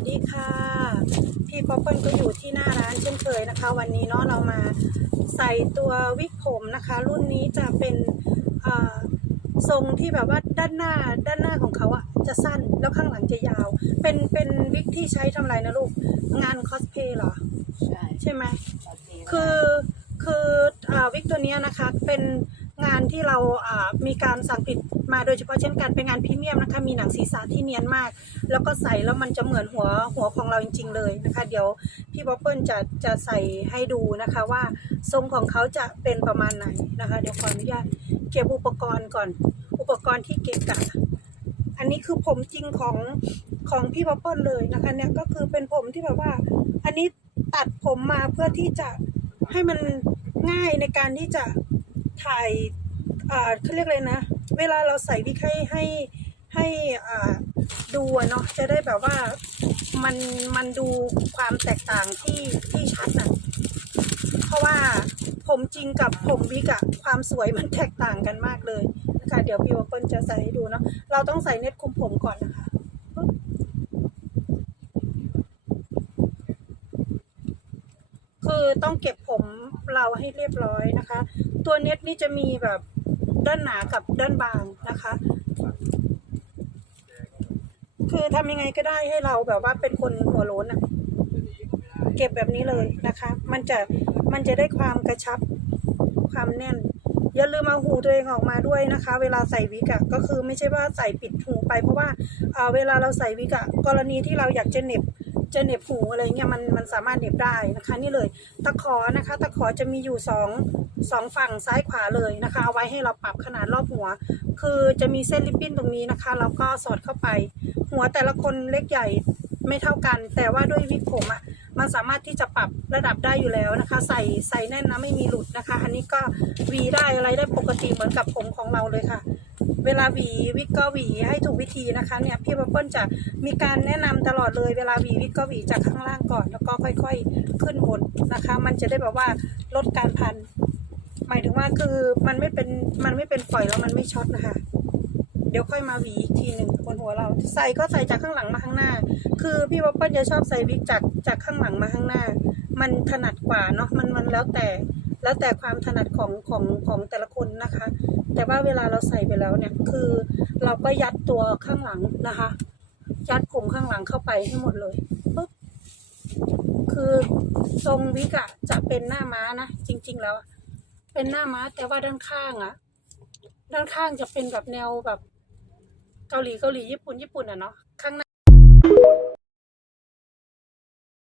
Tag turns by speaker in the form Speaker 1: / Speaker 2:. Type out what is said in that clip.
Speaker 1: วัสดีค่ะ พี่ป๊อปเปิลก็อยู่ที่หน้าร้านเช่นเคยนะคะ วันนี้เนาะเรามาใส่ตัววิกผมนะคะ รุ่นนี้จะเป็นอ่าทรงที่แบบว่าด้านหน้าด้านหน้าของเขาอะจะสั้นแล้วข้างหลังจะยาว เป็นเป็นวิกที่ใช้ทำอะไรนะลูกงานคอสเพย์เหรอ
Speaker 2: ใช่
Speaker 1: ใช่ไหม
Speaker 2: โอเค
Speaker 1: คือคืออ่าวิกตัวเนี้ยนะคะเป็น งานที่เรามีการสั่งผลิตมาโดยเฉพาะเช่นกันเป็นงานพรีเมียมนะคะมีหนังศีรษะที่เนียนมาก แล้วก็ใส่แล้วมันจะเหมือนหัวหัวของเราจริง ๆ เลยนะคะ เดี๋ยวพี่บ๊อบเปิลจะจะใส่ให้ดูนะคะว่าทรงของเขาจะเป็นประมาณไหนนะคะ เดี๋ยวขออนุญาตเก็บอุปกรณ์ก่อน อุปกรณ์ที่เก็บกะอันนี้คือผมจริงของของพี่บ๊อบเปิลเลยนะคะเนี่ยก็คือเป็นผมที่แบบว่า อันนี้ตัดผมมาเพื่อที่จะให้มันง่ายในการที่จะ ถ่ายอ่าเขาเรียกอะไรนะ เวลาเราใส่วิกให้ให้ให้อ่าดูเนาะจะได้แบบว่ามันมันดูความแตกต่างที่ที่ชัดอะเพราะว่าผมจริงกับผมวิกอะความสวยมันแตกต่างกันมากเลยนะคะเดี๋ยวพี่วอปเปิลจะใส่ให้ดูเนาะเราต้องใส่เน็ตคุมผมก่อนนะคะคือต้องเก็บผม เราให้เรียบร้อยนะคะ ตัวเน็ตนี่จะมีแบบด้านหนากับด้านบางนะคะ คือทำยังไงก็ได้ให้เราแบบว่าเป็นคนหัวโล้นอะเก็บแบบนี้เลยนะคะ มันจะมันจะได้ความกระชับความแน่น อย่าลืมเอาหูตัวเองออกมาด้วยนะคะ เวลาใส่วิกอะก็คือไม่ใช่ว่าใส่ปิดหูไปเพราะว่าเอ่อเวลาเราใส่วิกอะกรณีที่เราอยากจะเน็บ จะเหน็บหูอะไรเงี้ยมันมันสามารถเหน็บได้นะคะ นี่เลยตะขอนะคะ ตะขอจะมีอยู่สองสองฝั่งซ้ายขวาเลยนะคะเอาไว้ให้เราปรับขนาดรอบหัว คือจะมีเส้นริบบิ้นตรงนี้นะคะแล้วก็สอดเข้าไป หัวแต่ละคนเล็กใหญ่ไม่เท่ากัน แต่ว่าด้วยวิกผมอะ่ะมันสามารถที่จะปรับระดับได้อยู่แล้วนะคะ ใส่ใส่แน่นนะไม่มีหลุดนะคะ อันนี้ก็วีได้อะไรได้ปกติเหมือนกับผมของเราเลยค่ะ เวลาหวีวิกก็หวีให้ถูกวิธีนะคะเนี่ยพี่บับเปิ้ลจะมีการแนะนำตลอดเลยเวลาหวีวิกก็หวีจากข้างล่างก่อน แล้วก็ค่อย ๆ ขึ้นบนนะคะ มันจะได้แบบว่าลดการพัน หมายถึงว่าคือมันไม่เป็นมันไม่เป็นฝอยแล้วมันไม่ช็อตนะคะเดี๋ยวค่อยมาหวีอีกทีหนึ่งบนหัวเรา ใส่ก็ใส่จากข้างหลังมาข้างหน้า คือพี่บับเปิ้ลจะชอบใส่วิกจากจากข้างหลังมาข้างหน้า มันถนัดกว่าเนาะมันมันแล้วแต่ แล้วแต่ความถนัดของของของแต่ละคนนะคะ แต่ว่าเวลาเราใส่ไปแล้วเนี่ยคือเราก็ยัดตัวข้างหลังนะคะ ยัดผมข้างหลังเข้าไปให้หมดเลยปุ๊บคือทรงวิกอะจะเป็นหน้าม้านะจริง ๆ แล้ว เป็นหน้าม้าแต่ว่าด้านข้างอะด้านข้างจะเป็นแบบแนวแบบเกาหลีเกาหลีญี่ปุ่นญี่ปุ่นอะเนาะข้างหน้า